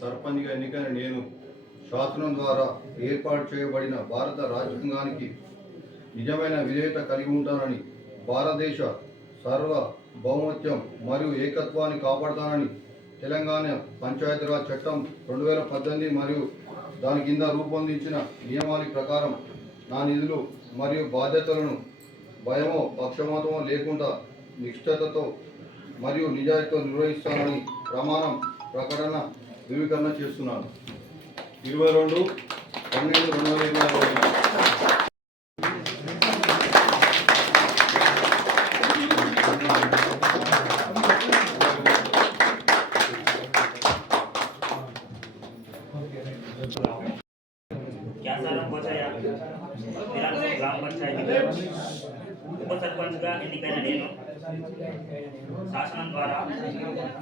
సర్పంచ్గా ఎన్నికైన నేను శాసనం ద్వారా ఏర్పాటు చేయబడిన భారత రాజ్యాంగానికి నిజమైన విధేయత కలిగి ఉంటానని భారతదేశ సర్వ బహుమత్యం మరియు ఏకత్వాన్ని కాపాడుతానని తెలంగాణ పంచాయతీరాజ్ చట్టం రెండు వేల పద్దెనిమిది మరియు దాని కింద రూపొందించిన నియమాల ప్రకారం నా నిధులు మరియు బాధ్యతలను భయమో పక్షపాతమో లేకుండా నిష్ఠతతో మరియు నిజాయితీతో నిర్వహిస్తానని ప్రమాణం ప్రకటన ధృవీకరణ చేస్తున్నాను. ఇరవై రెండు పన్నెండు రెండు వేల ఇరవై సర్పంచ్గా ఎన్నికైన నేను శాసనం ద్వారా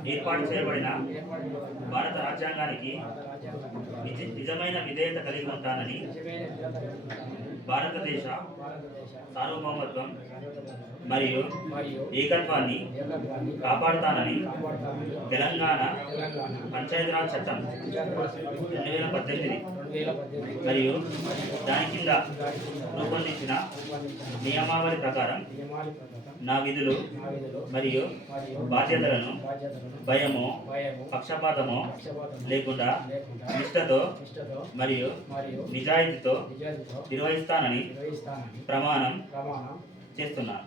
ఏర్పాటు చేయబడిన భారత రాజ్యాంగానికి నిజ- నిజమైన విధేయత కలిగి ఉంటానని భారతదేశ సార్వభౌమత్వం మరియు ఏకత్వాన్ని కాపాడుతానని తెలంగాణ పంచాయతీరాజ్ చట్టం రెండు వేల పద్దెనిమిది మరియు దాని కింద రూపొందించిన నియమావళి ప్రకారం నా విధులు మరియు బాధ్యతలను భయము పక్షపాతము లేకుండా నిష్టతో మరియు నిజాయితీతో నిర్వహిస్తానని ప్రమాణం చేస్తున్నాను.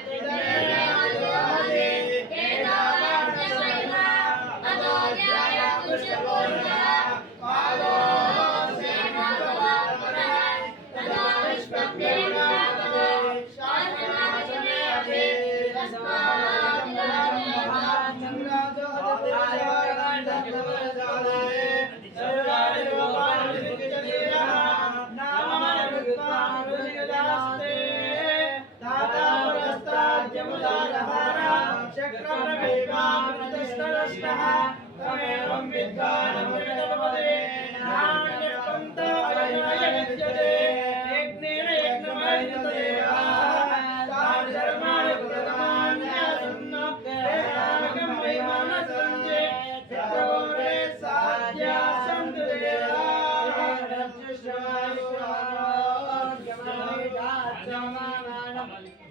లక్ష్మీనరసింహ స్వామి శ్రీ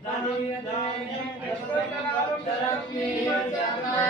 ఆంజనేయ స్వామి కృపాకటాక్షసిద్ధ్యర్థం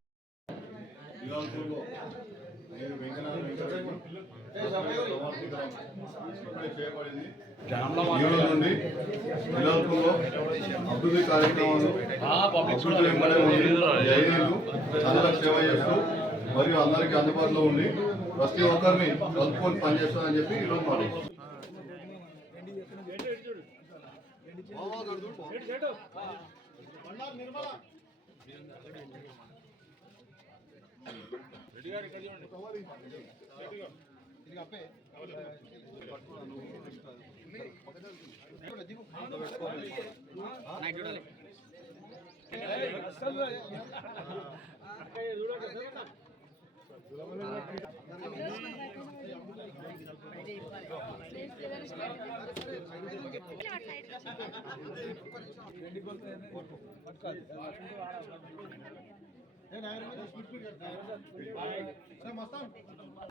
అభివృద్ధి కార్యక్రమాలు అభివృద్ధి వెంబడే ఉండి అందరికి సేవ చేస్తూ మరియు అందరికీ అందుబాటులో ఉండి ప్రతి ఒక్కరిని కలుపుకొని పనిచేస్తానని చెప్పి ఈరోజు మాట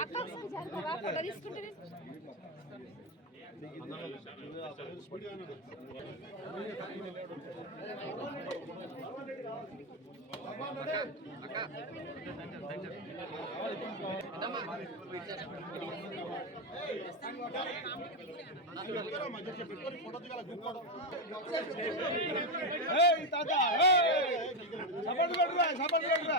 అక్క ఒకసారి జరగవా ఫోటో తీసుకుంటే. సపోర్ట్ పెట్టురా సపోర్ట్ పెట్టురా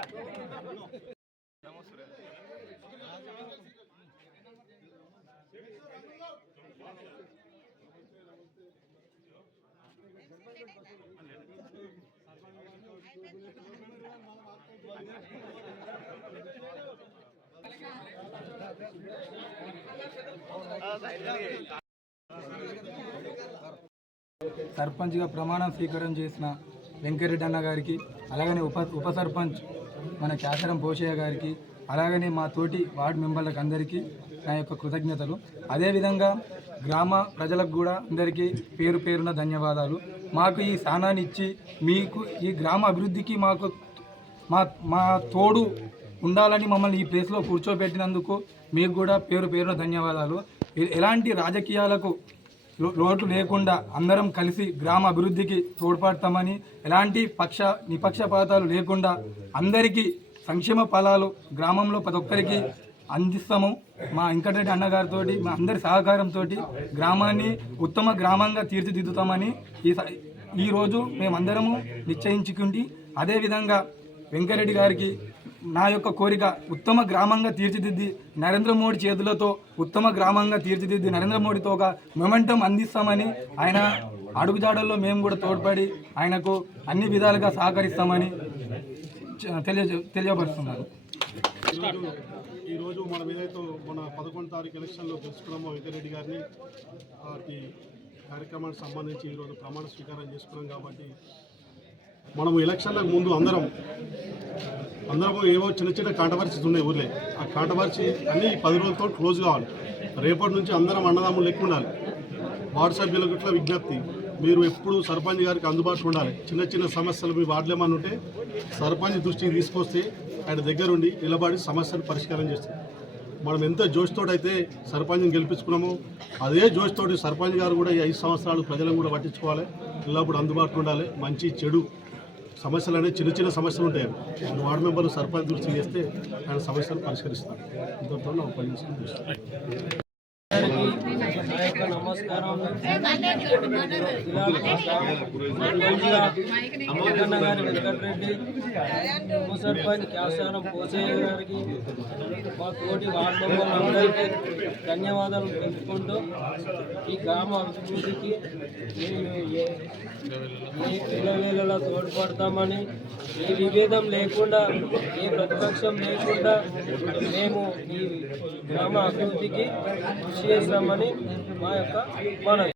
సర్పంచ్గా ప్రమాణం స్వీకారం చేసిన వెంకరెడ్డి అన్న గారికి అలాగనే ఉప ఉప సర్పంచ్ మన కేసరం పోషయ్య గారికి అలాగనే మా తోటి వార్డు మెంబర్లకు అందరికీ నా యొక్క కృతజ్ఞతలు. అదేవిధంగా గ్రామ ప్రజలకు కూడా అందరికీ పేరు పేరున ధన్యవాదాలు. మాకు ఈ స్థానాన్ని ఇచ్చి మీకు ఈ గ్రామ అభివృద్ధికి మాకు మా మా తోడు ఉండాలని మమ్మల్ని ఈ ప్లేస్లో కూర్చోబెట్టినందుకు మీకు కూడా పేరు పేరున ధన్యవాదాలు. ఎలాంటి రాజకీయాలకు లోటు లేకుండా అందరం కలిసి గ్రామ అభివృద్ధికి తోడ్పడతామని ఎలాంటి పక్ష నిపక్షపాతాలు లేకుండా అందరికీ సంక్షేమ ఫలాలు గ్రామంలో ప్రతి ఒక్కరికి అందిస్తాము. మా వెంకటరెడ్డి అన్నగారితో మా అందరి సహకారంతో గ్రామాన్ని ఉత్తమ గ్రామంగా తీర్చిదిద్దుతామని ఈ స- ఈరోజు మేమందరము నిశ్చయించుకుండి అదేవిధంగా వెంకరెడ్డి గారికి నా యొక్క కోరిక ఉత్తమ గ్రామంగా తీర్చిదిద్ది నరేంద్ర మోడీ చేతులతో ఉత్తమ గ్రామంగా తీర్చిదిద్ది నరేంద్ర మోడీతో ఒక మొమెంటం అందిస్తామని ఆయన అడుగుజాడల్లో మేము కూడా తోడ్పడి ఆయనకు అన్ని విధాలుగా సహకరిస్తామని తెలియ తెలియపరుస్తున్నాను. ఈరోజు మనం ఏదైతే మన పదకొండు తారీఖు ఎలక్షన్లో తెలుసుకున్నామో వెంకరెడ్డి గారిని. వాటి కార్యక్రమానికి సంబంధించి ఈరోజు ప్రమాణ స్వీకారం చేసుకున్నాం కాబట్టి మనము ఎలక్షన్లకు ముందు అందరం అందరం ఏవో చిన్న చిన్న కాంటవర్సీస్ ఉన్నాయి ఊర్లే. ఆ కాంటవర్సీ అన్నీ పది రోజులతో క్లోజ్ కావాలి. రేపటి నుంచి అందరం అన్నదమ్ములు లెక్క ఉండాలి. వార్డు సభ్యులకు ఇట్లా విజ్ఞప్తి. మీరు ఎప్పుడు సర్పంచ్ గారికి అందుబాటులో ఉండాలి. చిన్న చిన్న సమస్యలు మీ వాడలేమని ఉంటే సర్పంచ్ దృష్టికి తీసుకొస్తే ఆయన దగ్గరుండి నిలబడి సమస్యను పరిష్కారం చేస్తారు మనం ఎంత జోష్తోటైతే సర్పంచ్ని గెలిపించుకున్నామో అదే జోష్తోటి సర్పంచ్ గారు కూడా ఈ ఐదు సంవత్సరాలు ప్రజలను కూడా పట్టించుకోవాలి. ఎల్లప్పుడు అందుబాటులో ఉండాలి. మంచి చెడు సమస్యలు అనేవి చిన్న చిన్న సమస్యలు ఉంటాయి ఇప్పుడు వార్డు మెంబర్లు సర్పంచ్ దృష్టి చేస్తే ఆయన సమస్యలు పరిష్కరిస్తారు. ఇంతతో నా ఉపన్యాసం నమస్కారం వెంకన్న గారి వెంకటరెడ్డి ఉప సర్పంచ్ క్యాసారం పోసయ్య గారికి మా తోటి వార్డు మెంబర్లందరికీ ధన్యవాదాలు తెలుపుకుంటూ ఈ గ్రామ అభివృద్ధికి ఏ- ఏ పిల్లవేళలా తోడ్పడతామని ఏ విభేదం లేకుండా ఏ ప్రతిపక్షం లేకుండా మేము ఈ గ్రామ అభివృద్ధికి కృషి చేస్తామని మా యొక్క మనవి.